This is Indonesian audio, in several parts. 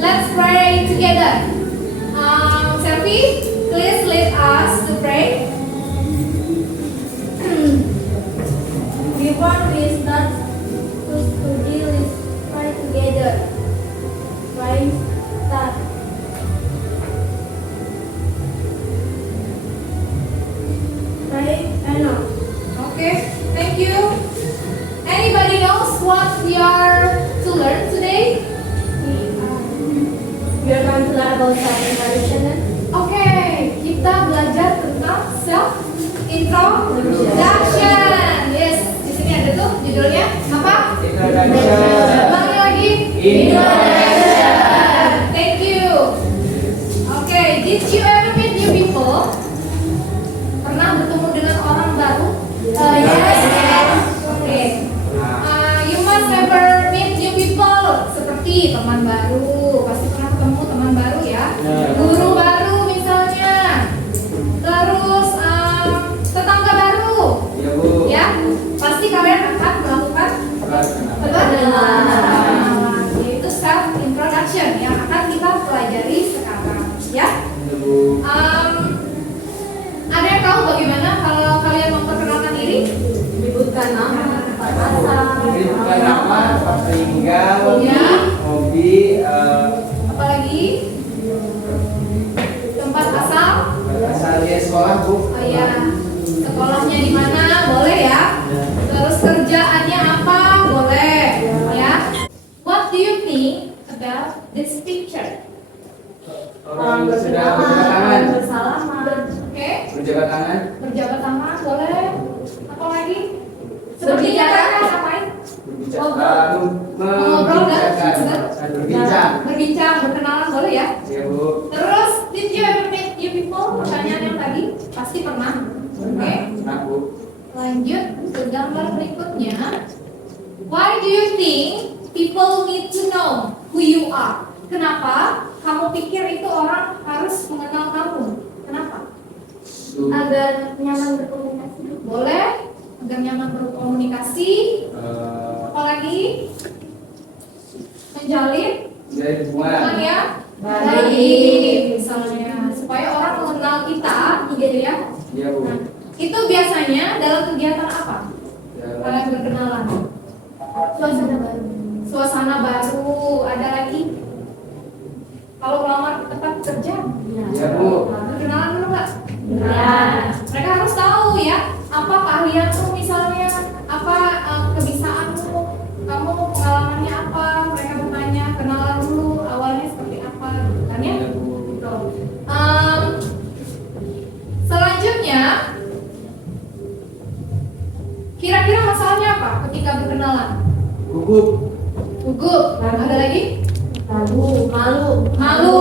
let's pray together. Selfie, please lead us to pray. Before we start to study, let's pray together. Pray start. Pray enough. Okay, thank you. Anybody knows what we are to learn today? We are going to learn about self-introduction. Oke, kita belajar tentang self introduction. Yes, di sini ada tuh judulnya apa? Introduction. Ulangi lagi. Introduction. Thank you. Oke, did you ever meet new people? Pernah bertemu dengan orang baru? Yes. Oke. You must ever meet new people. Seperti teman baru, pasti pernah ketemu teman baru ya. Guru baru misalnya. Terus tetangga baru. Ya Bu. Ya, pasti kalian akan melakukan perkenalan. Yaitu self introduction yang akan kita pelajari sekarang. Ya. Ya Bu. Ada yang tahu bagaimana kalau kalian memperkenalkan diri? Menyebutkan nama, tempat asal, Berikan nama, tempat tinggal, Ya. hobi, Apalagi tempat asal? asalnya sekolah Bu. Oh ya, sekolahnya di mana? Boleh ya. Terus kerjaannya apa? Boleh. Ya. What do you think about this picture? Orang sudah berjabat tangan. bersalaman, Oke. Berjabat tangan. Berjabat tangan boleh. Apa lagi? Sepertinya kan ngapain? Ngobrol dan Berbincang. berbincang, berkenalan boleh ya. Ya Bu. Terus, did you ever meet new people? Pertanyaan yang tadi pasti pernah. Oke. Nah Bu. Lanjut ke gambar berikutnya. Why do you think people need to know who you are? Kenapa kamu pikir itu orang harus mengenal kamu? Kenapa? agar nyaman berkomunikasi. Boleh, agar nyaman berkomunikasi. Apalagi menjalin Dari hubungan hubungan. ya Baik. misalnya supaya orang mengenal kita gitu ya. Ya Bu. Nah, itu biasanya dalam kegiatan apa? Dalam- Kalian berkenalan. Suasana baru. Suasana baru, ada lagi. Kalau melamar ke tempat kerja, Ya Bu. berkenalan dulu nggak? Ya. Mereka harus tahu ya apa keahlianmu misalnya, apa kebisaanmu, kamu pengalamannya apa. Mereka bertanya, kenalan dulu awalnya seperti apa, kan ya? Ya Bu. Gitu. Selanjutnya, kira-kira masalahnya apa ketika berkenalan? Gugup. Gugup, ada lagi? Ragu, malu, Malu,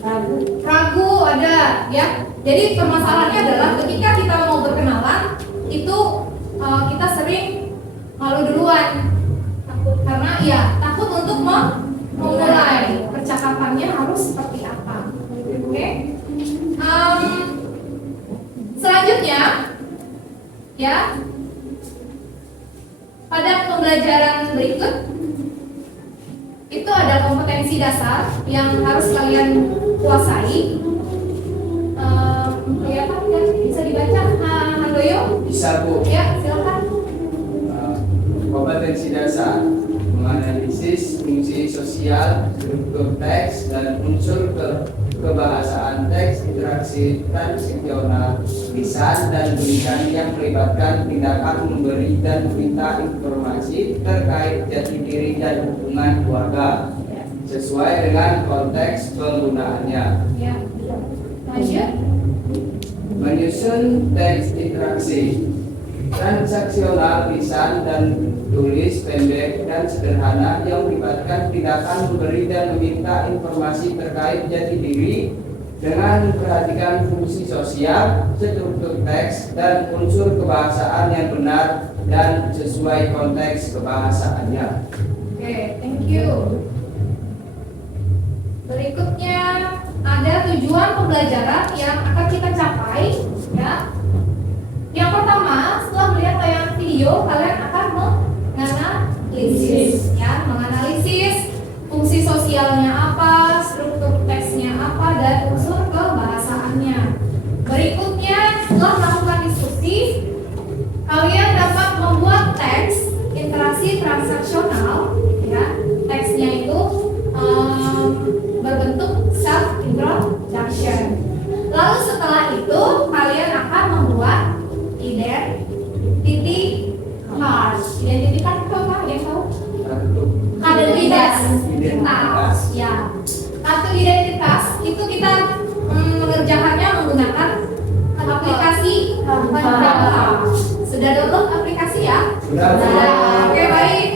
ragu. ragu ada ya. Jadi permasalahannya adalah ketika kita mau berkenalan itu kita sering malu duluan. Karena ya takut untuk memulai percakapannya harus seperti apa. Oke. Selanjutnya ya, pada pembelajaran berikut itu ada kompetensi dasar yang harus kalian kuasai. Kelihatan ya, bisa dibaca Handoyo? Bisa Bu. Ya, silakan. Kompetensi dasar menganalisis fungsi sosial, struktur teks, dan unsur kebahasaan teks, interaksi transaksional, lisan dan tulisan yang melibatkan tindakan memberi dan meminta informasi terkait jati diri dan hubungan keluarga sesuai dengan konteks penggunaannya. Ya, lanjut. Menyusun teks interaksi transaksional, lisan dan tulis pendek dan sederhana yang melibatkan tindakan memberi dan meminta informasi terkait jati diri dengan memperhatikan fungsi sosial, struktur teks, dan unsur kebahasaan yang benar dan sesuai konteks kebahasaannya. Oke, thank you. Berikutnya ada tujuan pembelajaran yang akan kita capai ya. Yang pertama, setelah melihat tayangan video, kalian akan menganalisis ya, menganalisis fungsi sosialnya apa, aplikasi transaksional, ya. Teksnya itu berbentuk self introduction. Lalu setelah itu kalian akan membuat identity card. Identity card itu apa? Yang tahu? Kartu identitas. Ya. Kartu identitas itu kita mengerjakannya menggunakan aplikasi Canva. Sudah download aplikasi ya? Sudah. Oke, baik.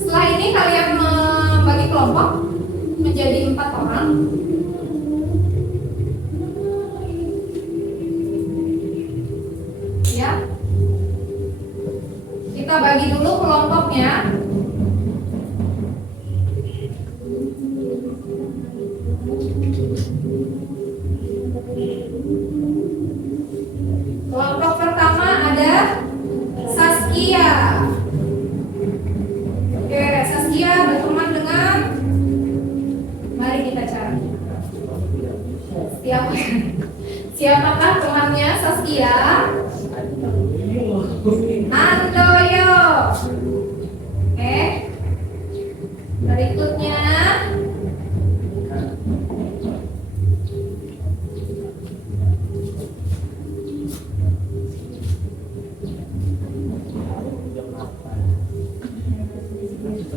Setelah ini kalian membagi kelompok menjadi 4 orang. Ya. Kita bagi dulu kelompoknya. Kelompok pertama ada Saskia. Oke, Saskia berteman dengan, mari kita cari. Siapakah temannya Saskia? Andoyo. Oke. Berikutnya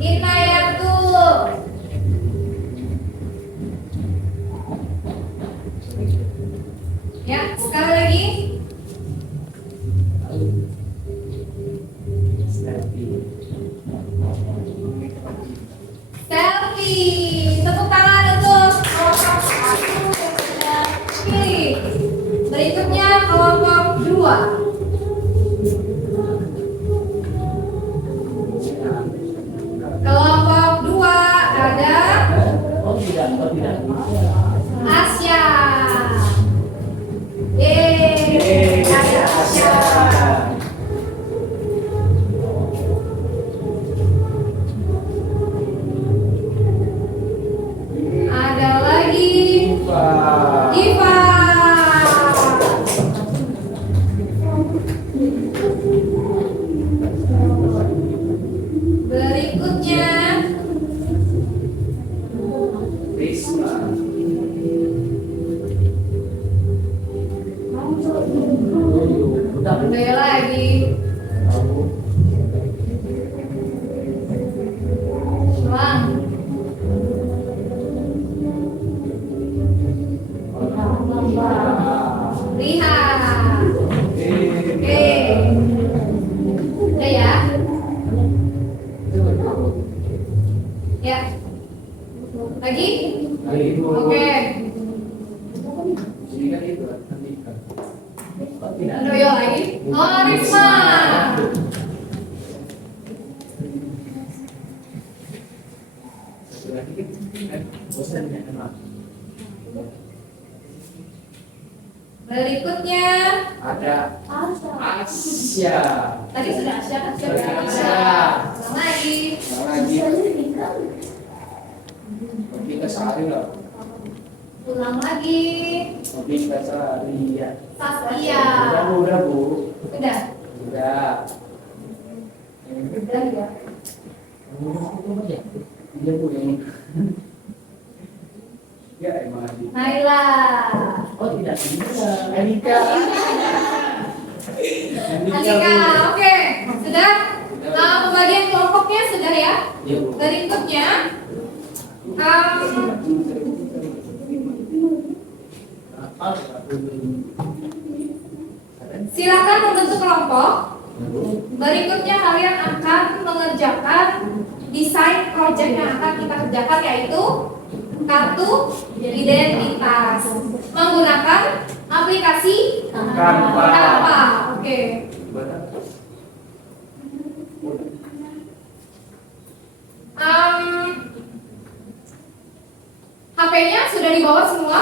Inayatul. Ya, sekali lagi. Selfie. Tepuk tangan untuk kelompok 1 yang sudah pilih. Berikutnya kelompok 2. Kelompok 2 ada Asya. Ada Asya. Ada lagi Diva. Berikutnya Risma. ada lagi Bang. Riha. Oke. Udah ya? Ya. Lagi? Oke. Andoyo lagi. Oh, Risma. Berikutnya Ada Asya. tadi sudah Asya kan? Sudah Asya. Asya. Ulang lagi. Lagi. Kita sehari loh. Ulang lagi. Kita sehari ya. Saskia. Udah bu. Udah. Udah. Udah ya. Iya bu ini. Ya emang lagi. Naila. Oh tidak bisa. Anika. Anika, oke. Sudah? Pembagian kelompoknya sudah ya? Iya bu. Berikutnya silakan membentuk kelompok. Berikutnya kalian akan mengerjakan desain project yang akan kita kerjakan, yaitu kartu identitas menggunakan aplikasi Canva. Oke. HP-nya sudah dibawa semua?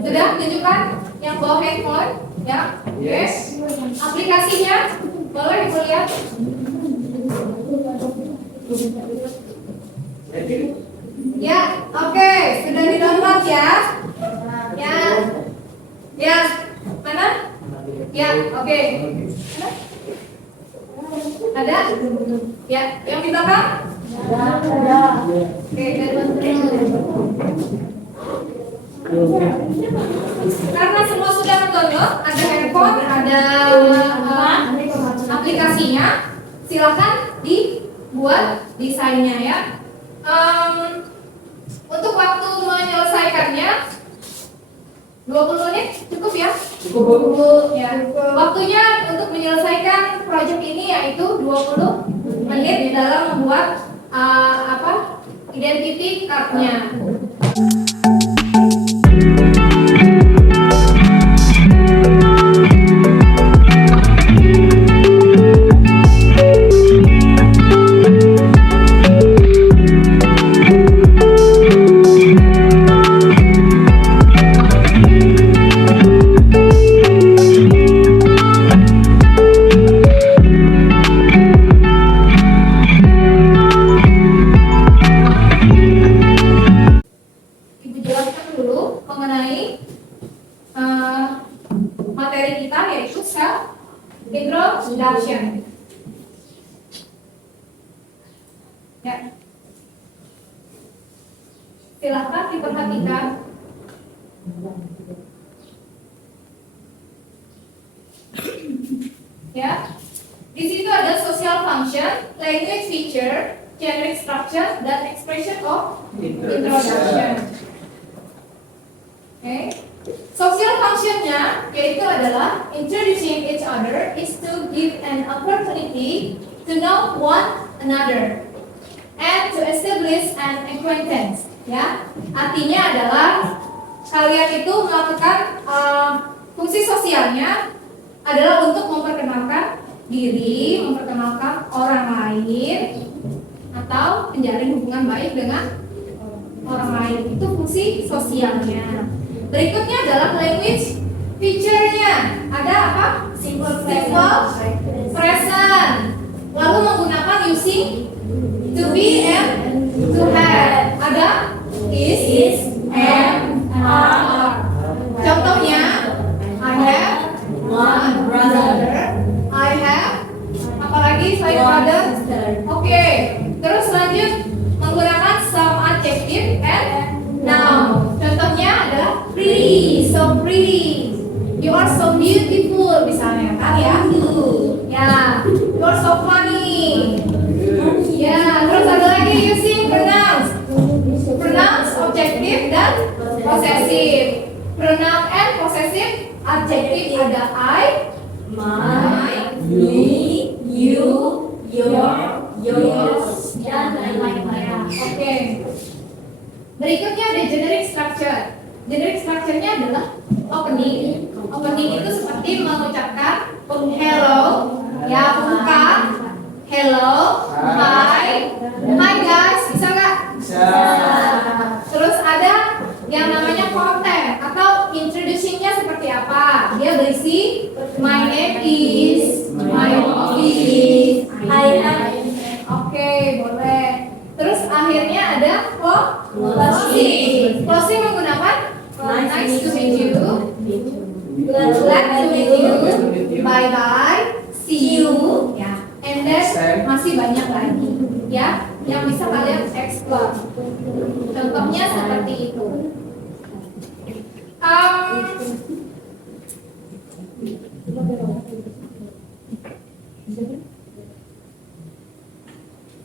Sudah? Tunjukkan yang bawa handphone, ya? Oke. Yes. Aplikasinya boleh ibu lihat? Jadi Ya, oke, sudah di-download ya? Ya. Ya. Mana? Ya, yang di belakang? Oke, karena semua sudah mendownload, ada handphone, ada aplikasinya, silakan dibuat desainnya ya. Untuk waktu menyelesaikannya 20 menit cukup ya? Cukup ya. Waktunya untuk menyelesaikan proyek ini yaitu 20 menit dalam membuat identity card-nya. Ibu jelaskan dulu mengenai materi kita yaitu self introduction. Ya. Silakan diperhatikan. Ya. Di situ ada social function, language feature, generic structure, dan expression of introduction. Oke. Social functionnya yaitu adalah introducing each other is to give an opportunity to know one another and to establish an acquaintance. Ya, artinya adalah kalian itu melakukan fungsi sosialnya adalah untuk memperkenalkan diri, memperkenalkan orang lain, atau menjalin hubungan baik dengan orang lain. Itu fungsi sosialnya. Berikutnya adalah language feature-nya. Ada apa? Simple present. Lalu menggunakan using to be and to have. Ada is and are. Contohnya, I have one brother. I have apalagi selain brother? Oke. Terus lanjut menggunakan some adjective and noun. Contohnya adalah pretty, so pretty. You are so beautiful misalnya kan ya. Ya, you are so funny. Ya, terus ada lagi using pronouns. Pronouns objective dan possessive. Pronoun and possessive adjective ada I, my, me, you, your, yours, dan lain-lain. Oke. Berikutnya ada generic structure. Generic structure-nya adalah opening. Opening itu seperti mengucapkan hello, ya pembuka. Hello, hi, hi guys, bisa nggak? Bisa. Terus ada yang namanya content atau introducing-nya seperti apa? Dia berisi my name is, my office, I am. Oke, boleh. Terus akhirnya ada closing. Closing menggunakan nice to meet you, glad to meet you, bye bye, see you, ya. And then masih banyak lagi, ya, yang bisa kalian explore. Contohnya seperti itu.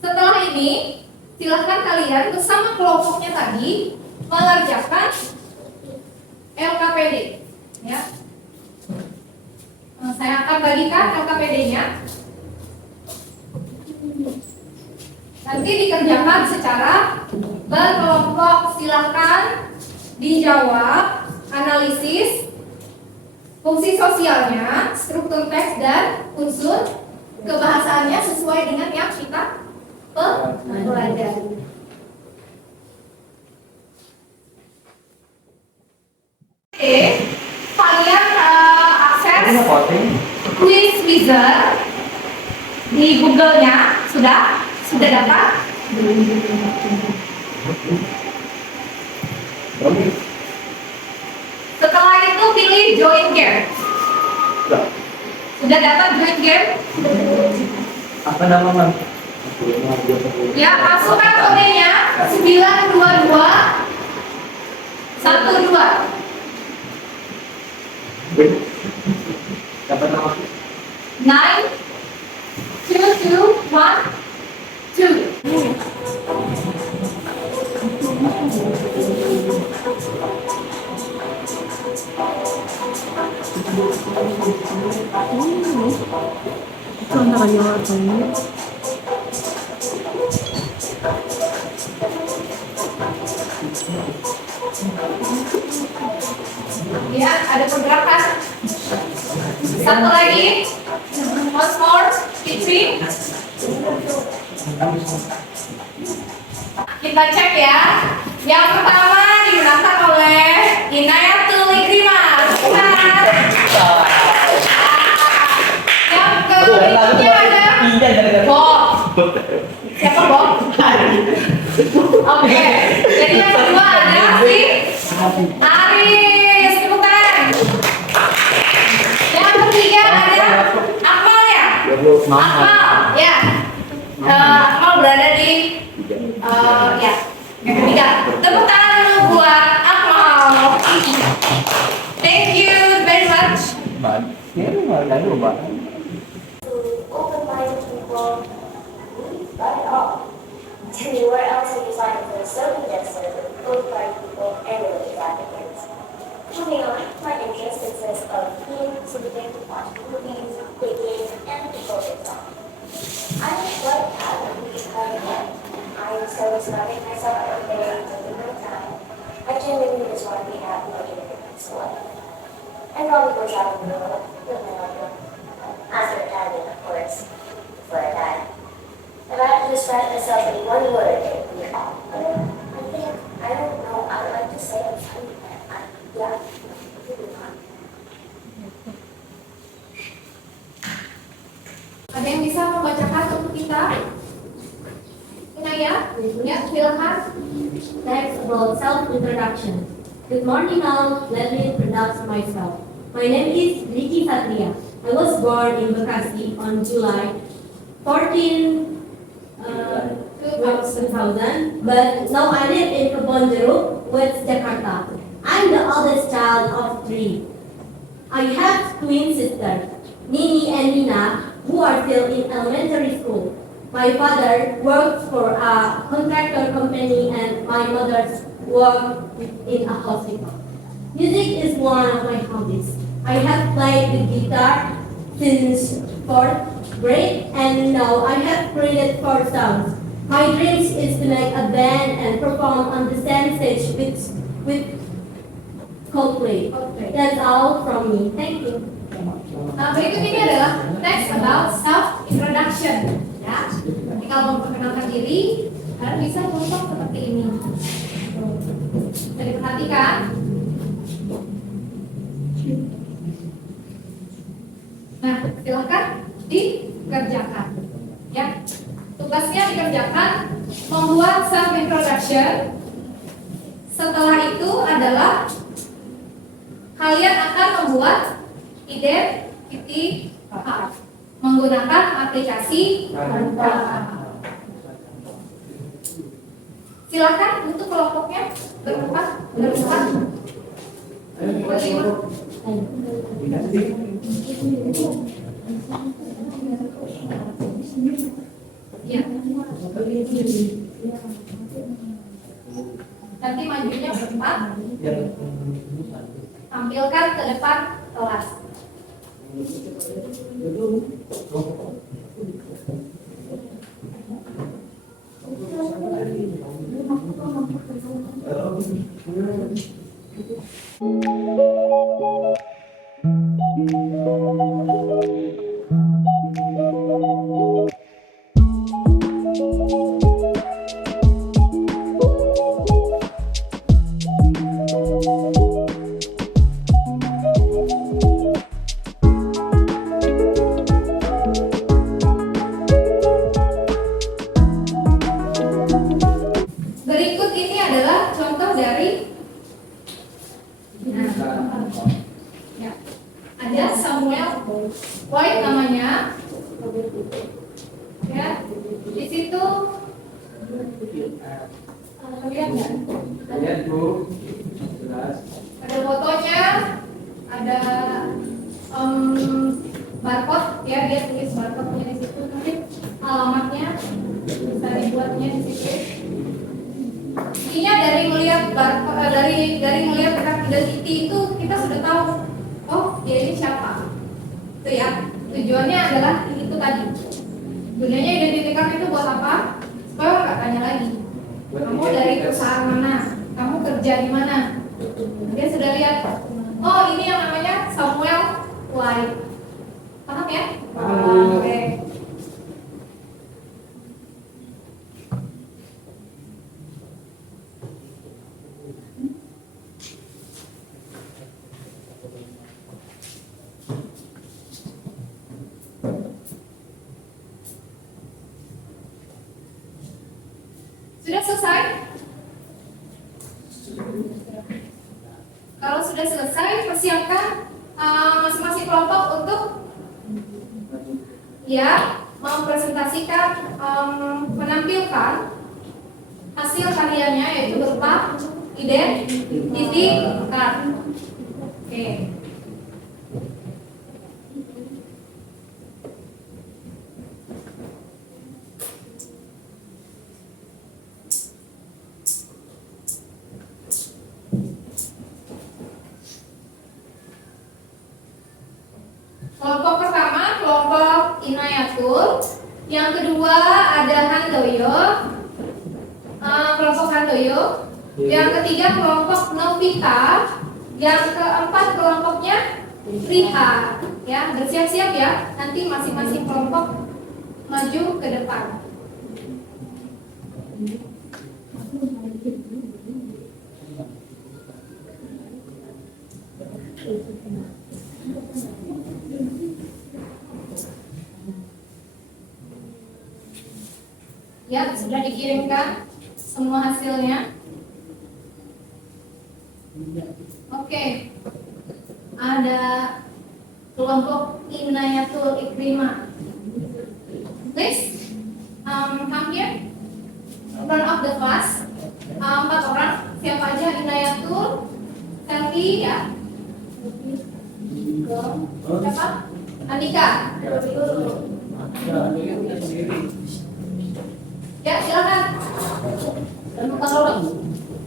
Setelah ini, silahkan kalian bersama kelompoknya tadi mengerjakan LKPD. Ya. Saya akan bagikan LKPD-nya. Nanti dikerjakan secara berkelompok. Silahkan dijawab, analisis fungsi sosialnya, struktur teks dan unsur kebahasaannya sesuai dengan yang kita pelajari. Oke, kalian akses quiz wizard di Google-nya sudah dapat? Setelah itu pilih join game. Sudah dapat join game? Apa nama man? Ya, masukkan kodenya 922 12. Dapat nama? 9 2 2 1 2. Ito ang nakaliwa ito. Ya, ada pergerakan. Satu lagi. Once more. Fitri. Kita cek ya. Yang pertama digunakan oleh Inayatul Ikrimah. Yang berikutnya ada Bob. Siapa Bob? Oke. Jadi yang kedua ada si Aris. Tepukan. Yang ketiga ada Akmal ya. Akmal ya. Akmal berada di ya. Yang ketiga. Tepuk tangan dulu buat Akmal. Thank you very much. Open-minded people leave right off. Tell me where else have you found a so congested with both-party people and religious advocates? Moving on, my interest consists of being soothing, watching movies, baking, and controlling stuff. I'm quite happy because I'm so starving myself every day, taking my time. I genuinely just want to be happy and get a good school. And probably go shopping with my husband. After Italian, of course, before I die. If I had to describe myself in one word, it would be I don't know, I would like to say I'm funny. Yeah, really fun. Ada yang bisa membacakan untuk kita? Inaya? Ya, silakan. Text about self-introduction. Good morning all, let me introduce myself. My name is Ricky Satria. I was born in Bekasi on July 14, 2000, but now I live in Kebon Jeruk, West Jakarta. I'm the oldest child of 3. I have twin sisters, Nini and Nina, who are still in elementary school. My father works for a contractor company and my mother works in a hospital. Music is one of my hobbies. I have played the guitar since 4th grade and now I have created 4 songs. My dreams is to make a band and perform on the same stage with Coldplay. That's all from me. Thank you. Berikut ini adalah text about self-introduction. Ya, jadi kalau memperkenalkan diri, kalian bisa tulis seperti ini. Jadi perhatikan. Nah, silakan dikerjakan. Ya, tugasnya dikerjakan membuat self-introduction. Setelah itu adalah kalian akan membuat identity card menggunakan aplikasi Canva. Silakan untuk kelompoknya berempat. Ya. Nanti majunya berempat. Tampilkan ke depan kelas. Berikut ini adalah contoh dari Di situ lihat nggak? Lihat Bu, jelas. Ada fotonya, ada barcode ya, dia tulis barcode-nya di situ, nanti alamatnya bisa dibuatnya di situ. Intinya dari melihat dari melihat card identity itu kita sudah tahu, oh dia ini siapa. Itu ya, tujuannya adalah itu tadi. Gunanya identity card itu buat apa? Supaya orang nggak tanya lagi. Kamu dari perusahaan mana? Kamu kerja di mana? Dia sudah lihat, oh ini yang namanya Samuel White. Paham ya? Paham. Oke. Sudah selesai? Kalau sudah selesai, persiapkan masing-masing kelompok untuk ya mempresentasikan, menampilkan hasil karyanya yaitu berupa identity card. Oke. Kelompok pertama, kelompok Inayatul. Yang kedua ada Handoyo, kelompok Handoyo. Yang ketiga kelompok Novita. Yang keempat kelompoknya Riha. Ya, bersiap-siap ya. Nanti masing-masing kelompok maju ke depan. Ya, sudah dikirimkan semua hasilnya. Oke. Ada kelompok Inayatul Ikrimah. Please, come here. Front of the class. 4 orang. Siapa aja? Inayatul, Selvi ya. Siapa? Andika. Ya, silakan.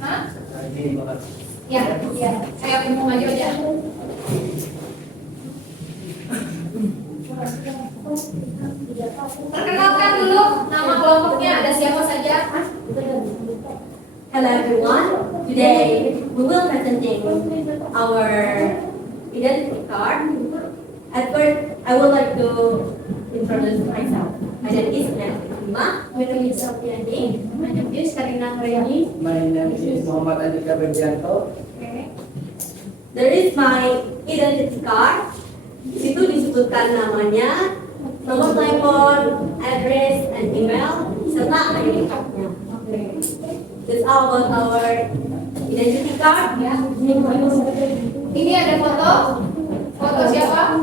Hah? Ya, ya. Saya mau maju aja. Perkenalkan dulu nama kelompoknya, ada siapa saja? Hello everyone. Today we will presenting our identity card. At first, I would like to introduce myself. My name is Naima. My name is Sofiani. My name is Karina Reni. My name is Muhammad Andika Berdianto. Oke. There is my identity card. Di situ disebutkan namanya, nomor telepon, address, and email, serta ID card-nya. That's all about our identity card. Ya. Ini ada foto. Foto siapa?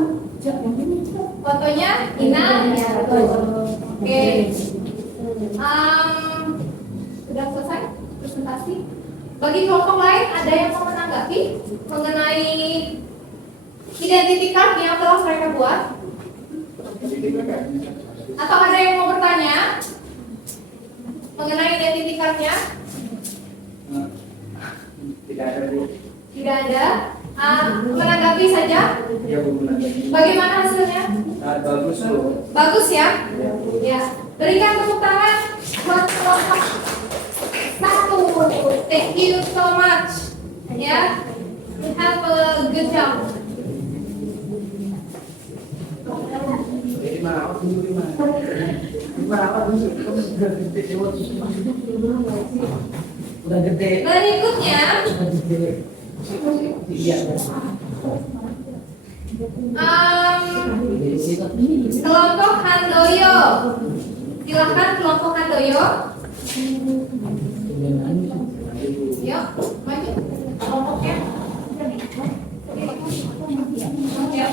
Fotonya Ina. Ya, betul. Oke. Sudah selesai presentasi. Bagi kelompok lain ada yang mau menanggapi mengenai identity card yang telah mereka buat? Atau ada yang mau bertanya mengenai identity card-nya? Tidak ada Bu. Tidak ada. Menanggapi saja. Ya Bu, menanggapi. Bagaimana hasilnya? Bagus Bu. Bagus ya? Ya. Berikan tepuk tangan buat kelompok 1. Thank you so much. Ya. You have a good job. Di mana? Di mana? Di mana apa Bu? Udah gede. Berikutnya Udah gede. Iya. kelompok Handoyo. Silakan kelompok Handoyo. Yuk, maju. Kelompoknya. Yuk.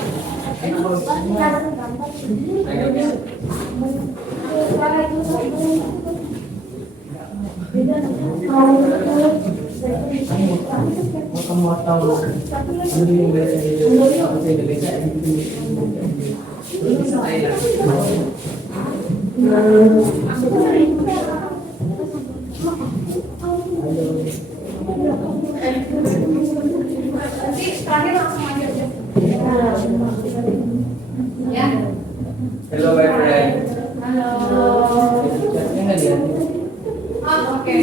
Nanti terakhir langsung aja udah. Ya. Hello my friend. Halo. Oh, oke.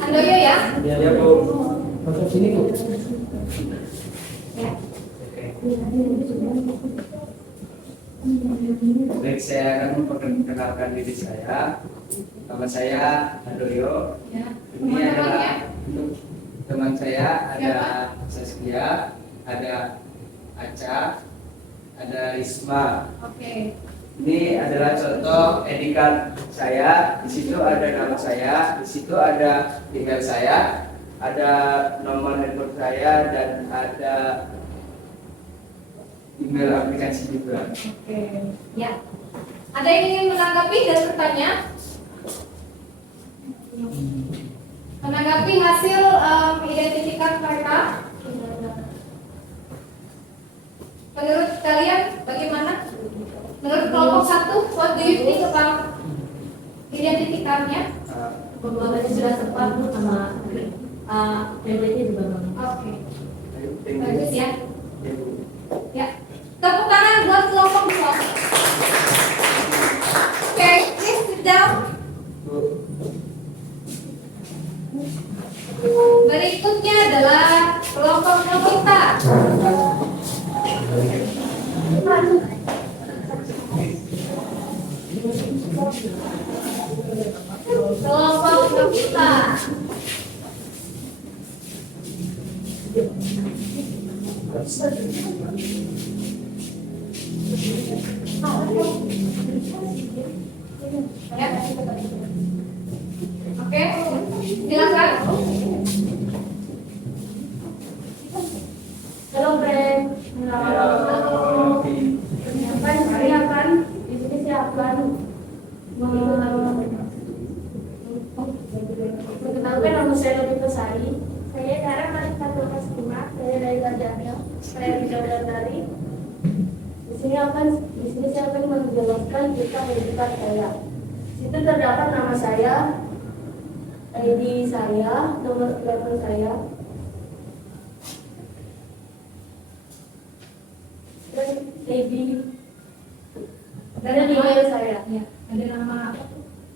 Handoyo ya. Ya Bu. Masuk sini Bu. Ya. Baik, saya akan memperkenalkan diri saya. Nama saya Handoyo. Ya. Ini adalah untuk teman saya, ada Siapa? Saskia, ada Aca, ada Risma. Oke. Ini adalah contoh ID card saya. Di situ ada nama saya, di situ ada email saya, ada nomor handphone saya, dan ada email aplikasi juga. Oke. Ya. Ada yang ingin menanggapi dan bertanya? Menanggapi hasil identitas mereka? Menurut kalian bagaimana? Menurut kelompok satu, what do you think about identitasnya? Pembuatannya sudah tepat Bu, sama template-nya juga bagus. Oke. Thank you. Bagus ya. Ya, Bu. Ya. Tepuk tangan buat kelompok dua. Oke, please sit down. Bu. Berikutnya adalah kelompok Novita. Kelompok Novita. Ya. Oke, silakan. Halo friend. Halo. Silakan. Di sini silakan. Perkenalkan, nama saya Novita Sari. Saya Dara Malika kelas 5, saya dari Gajahnya. Saya Rizal dari. Di sini saya akan menjelaskan tentang identitas saya. Di situ terdapat nama saya, ID saya, nomor telepon saya, dan ID dan email saya. Ya, ada nama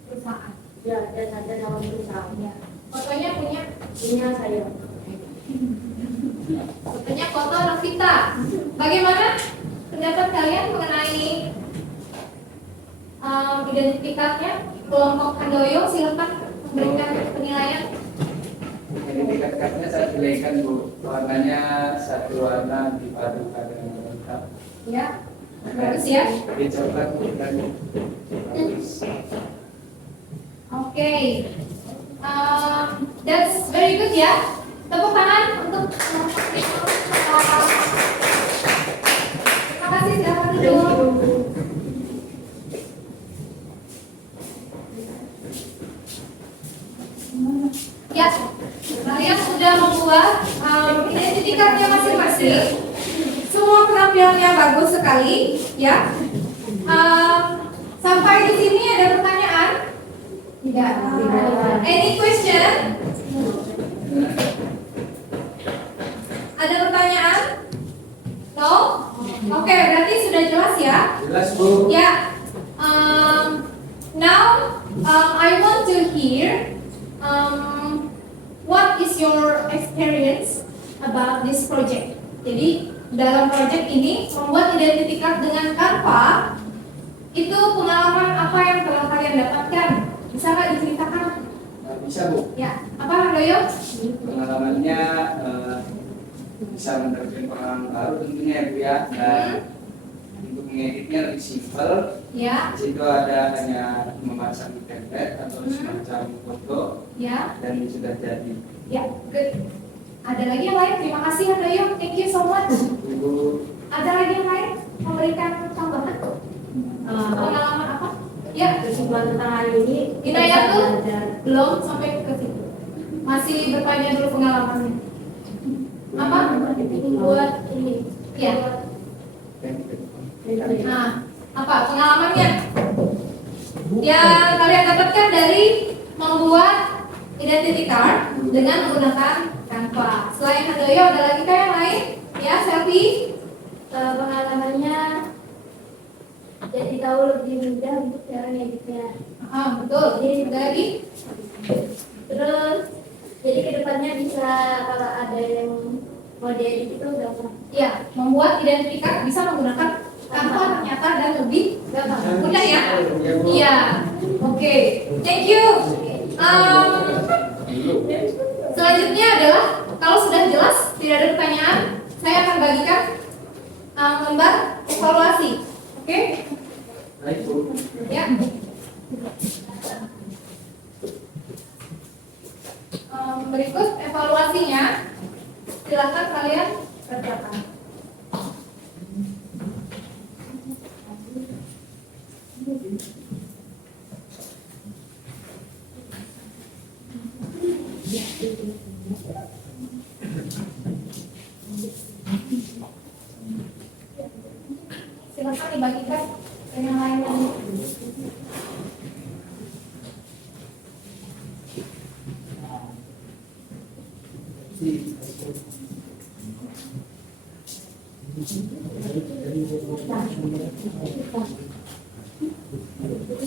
perusahaan. Ya, dan ada nama perusahaan. Ya. Fotonya punya. Punya saya. Fotonya foto Novita. Bagaimana pendapat kalian mengenai identitasnya? Kelompok Handoyo, silakan memberikan penilaian. Identitas cardnya saya pilihkan Bu. Warnanya satu warna dipadukan dengan lengkap. Ya, bagus ya. Jadi coklat bukan bagus. Oke, that's very good ya. Tepuk tangan untuk kelompok itu. Terima kasih, silakan duduk. Ya, kalian sudah membuat identitasnya masing-masing. Semua penampilannya bagus sekali, ya. Sampai di sini ada pertanyaan? Tidak. Any question? Ada pertanyaan? No? Oke, berarti sudah jelas ya. Jelas Bu. Ya. Now I want to hear what is your experience about this project. Jadi dalam project ini membuat identity card dengan Canva, itu pengalaman apa yang telah kalian dapatkan? Bisa nggak diceritakan? Bisa Bu. Ya, apa Handoyo? Pengalamannya bisa mendapatkan pengalaman baru tentunya ya Bu ya. Dan untuk mengeditnya lebih simpel. Ya, Di situ ada hanya memasang template atau semacam foto ya, dan ini sudah jadi. ya, good. Ada lagi yang lain? Terima kasih Handoyo, thank you so much. Bu. Ada lagi yang lain? Memberikan tambahan? Pengalaman apa? Ya, kesimpulan tentang hari ini Kita ya tuh belajar. belum sampai ke situ. Masih bertanya dulu pengalamannya. Apa? Buat ini. Ya. Nah, apa pengalamannya? Yang kalian dapatkan dari membuat identity card dengan menggunakan Canva. Selain Handoyo, ada lagi kah yang lain? Ya, Selfie. Pengalamannya jadi tahu lebih mudah untuk cara ngeditnya. Betul. Jadi ada lagi. Terus jadi kedepannya bisa kalau ada yang mau diedit itu gampang. Ya, membuat identity card bisa menggunakan Canva ternyata dan lebih gampang. Mudah ya? Iya. Oke. Thank you. Selanjutnya adalah kalau sudah jelas tidak ada pertanyaan, saya akan bagikan gambar evaluasi. Oke? Ya. Berikut evaluasinya. Silakan kalian kerjakan. Silakan dibagikan ke yang lainnya.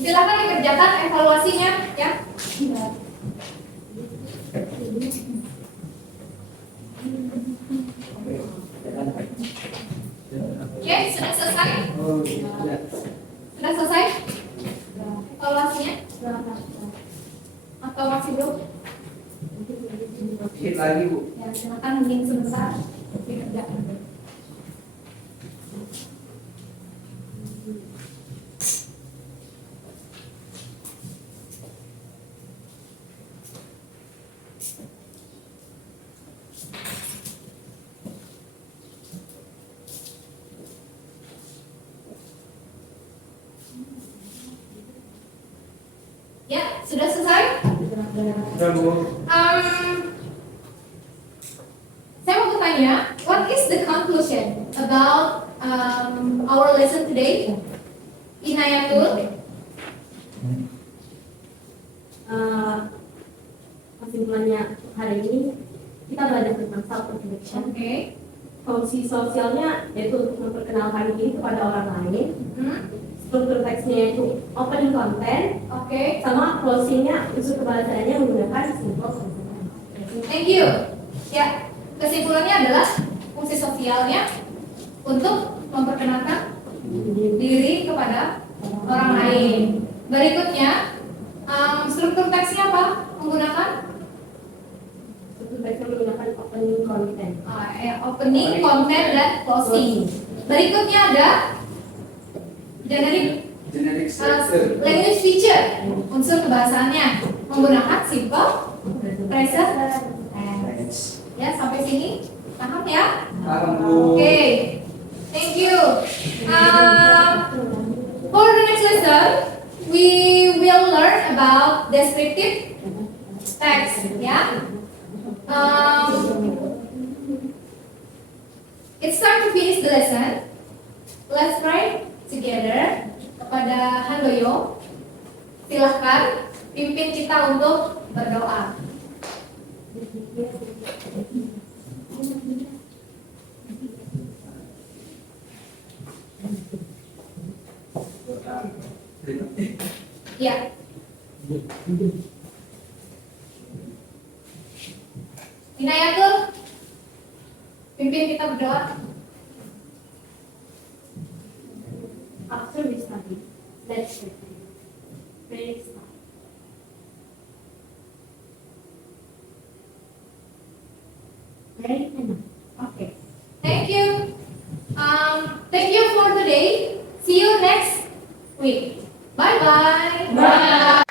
Silakan dikerjakan evaluasinya ya. Oke, sudah selesai? Sudah selesai? Evaluasinya? Atau masih belum? Hit lagi Bu. Ya, silakan mending sebentar dikerjakan. Ya, sudah selesai? Sudah Bu. Saya mau bertanya, what is the conclusion about our lesson today? Inayatul? Kesimpulannya hari ini kita belajar tentang self introduction. Oke. Fungsi sosialnya yaitu untuk memperkenalkan diri kepada orang lain. Hmm. Struktur teksnya itu opening content, Oke. sama closingnya unsur kebahasaannya menggunakan simple sentence. Thank you. Ya, kesimpulannya adalah fungsi sosialnya untuk memperkenalkan diri kepada orang lain. Berikutnya, struktur teksnya apa? Menggunakan Struktur teksnya menggunakan opening content. opening, content, dan closing. Berikutnya ada generic language feature, unsur kebahasaannya menggunakan simple present tense. Ya, sampai sini paham ya? Paham Bu. Oke, thank you. For the next lesson, we will learn about descriptive text. Ya, it's time to finish the lesson. Let's pray together. Kepada Handoyo, silahkan pimpin kita untuk berdoa. Ya. Inayatul, pimpin kita berdoa. After we study, let's pray. Start. Very enough. Okay. Thank you. Thank you for today. See you next week. Bye bye. Bye.